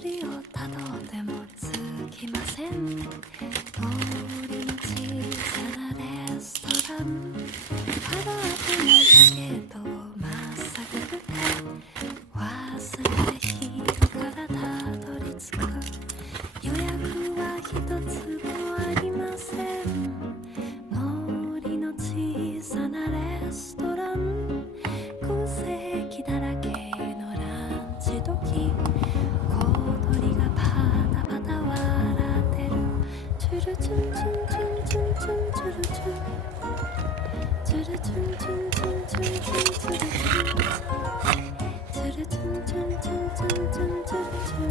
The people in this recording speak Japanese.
りをたどってもつきません。森の小さなレストラン、肌当てのジャケットをまっさぐって忘れて人からたどり着く。予約は一つもありません。森の小さなレストラン、空席だらけのランチ時、小鳥がパタパタ笑ってる。チュルチュンチュンチュンチュンチュンチュルチュン、チュルチュンチュンチュンチュンチュンチュルチュン、チュルチュンチュンチュンチュンチュンチュンチュルチュン。